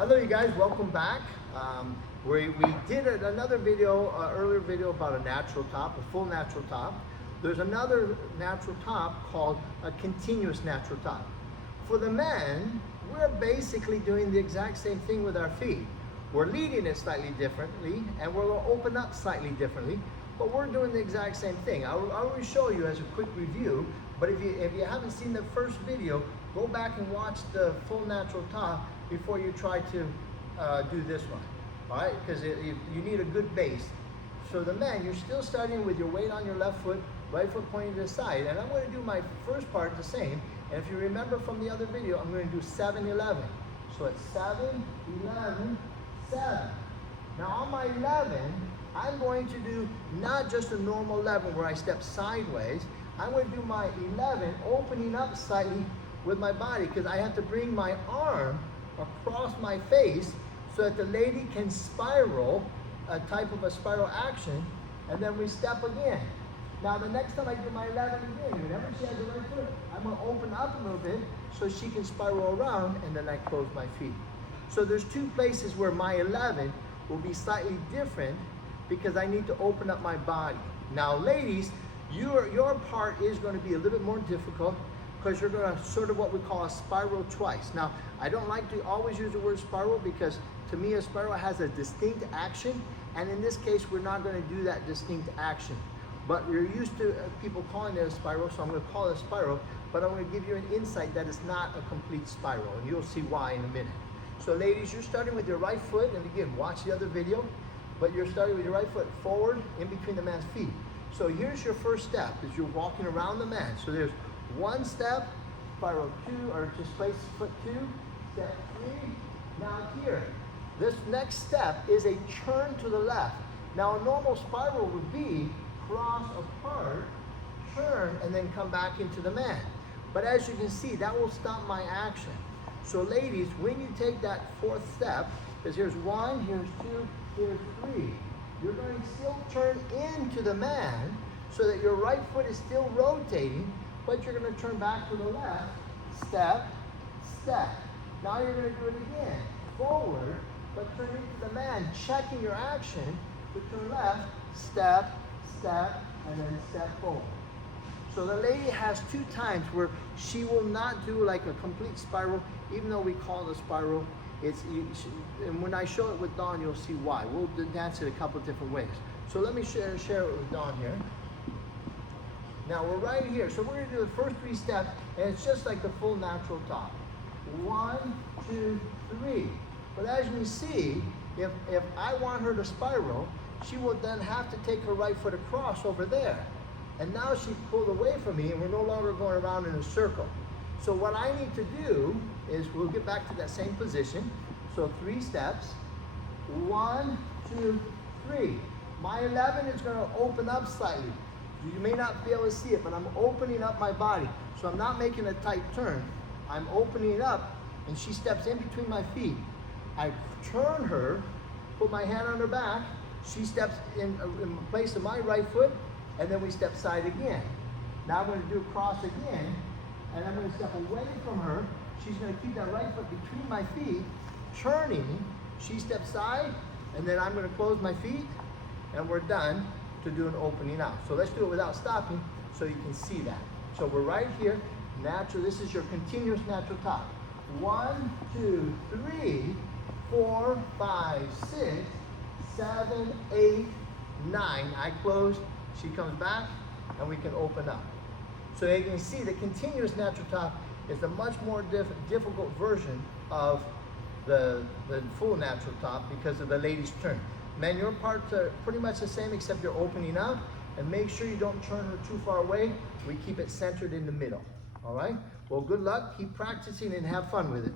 Hello you guys, welcome back. We did another video, earlier video about a natural top, a full natural top. There's another natural top called a continuous natural top. For the men, we're basically doing the exact same thing with our feet. We're leading it slightly differently and we're going to open up slightly differently, but we're doing the exact same thing. I will show you as a quick review, but if you haven't seen the first video, go back and watch the full natural top before you try to do this one, all right? Because you need a good base. So the men, you're still starting with your weight on your left foot, right foot pointing to the side, and I'm going to do my first part the same. And if you remember from the other video, I'm going to do 7-11. So it's 7, 11, 7. Now on my 11, I'm going to do not just a normal 11 where I step sideways. I'm going to do my 11 opening up slightly with my body, because I have to bring my arm across my face so that the lady can spiral, a type of a spiral action, and then we step again. Now the next time I do my 11 again, whenever she has the right foot, I'm going to open up a little bit so she can spiral around, and then I close my feet. So there's two places where my 11 will be slightly different because I need to open up my body. Now ladies, your part is going to be a little bit more difficult because you're going to sort of what we call a spiral twice. Now, I don't like to always use the word spiral because to me a spiral has a distinct action, and in this case we're not going to do that distinct action. But you're used to people calling it a spiral, so I'm going to call it a spiral, but I'm going to give you an insight that it's not a complete spiral, and you'll see why in a minute. So ladies, you're starting with your right foot, and again, watch the other video, but you're starting with your right foot forward in between the man's feet. So here's your first step, is you're walking around the man. So there's one step, spiral 2, or just place foot 2, step 3. Now here, this next step is a turn to the left. Now a normal spiral would be cross apart, turn, and then come back into the man. But as you can see, that will stop my action. So ladies, when you take that fourth step, because here's 1, here's 2, here's 3, you're going to still turn into the man so that your right foot is still rotating, but you're going to turn back to the left, step, step. Now you're going to do it again, forward, but turn into the man, checking your action to turn left, step, step, and then step forward. So the lady has 2 times where she will not do like a complete spiral, even though we call it a spiral. And when I show it with Dawn, you'll see why. We'll dance it a couple different ways. So let me share it with Dawn here. Now we're right here, so we're going to do the first 3 steps, and it's just like the full natural top. 1, 2, 3. But as you can see, if I want her to spiral, she will then have to take her right foot across over there. And now she's pulled away from me, and we're no longer going around in a circle. So what I need to do is, we'll get back to that same position. So 3 steps. 1, 2, 3. My 11 is going to open up slightly. You may not be able to see it, but I'm opening up my body. So I'm not making a tight turn. I'm opening it up, and she steps in between my feet. I turn her, put my hand on her back. She steps in place of my right foot, and then we step side again. Now I'm going to do a cross again, and I'm going to step away from her. She's going to keep that right foot between my feet, turning. She steps side, and then I'm going to close my feet, and we're done to do an opening out. So let's do it without stopping so you can see that. So we're right here, natural. This is your continuous natural top. 1, 2, 3, 4, 5, 6, 7, 8, 9. I close, she comes back, and we can open up. So you can see the continuous natural top is the much more difficult version of the full natural top because of the lady's turn. Men, your parts are pretty much the same except you're opening up, and make sure you don't turn her too far away. We keep it centered in the middle, all right? Well, good luck, keep practicing, and have fun with it.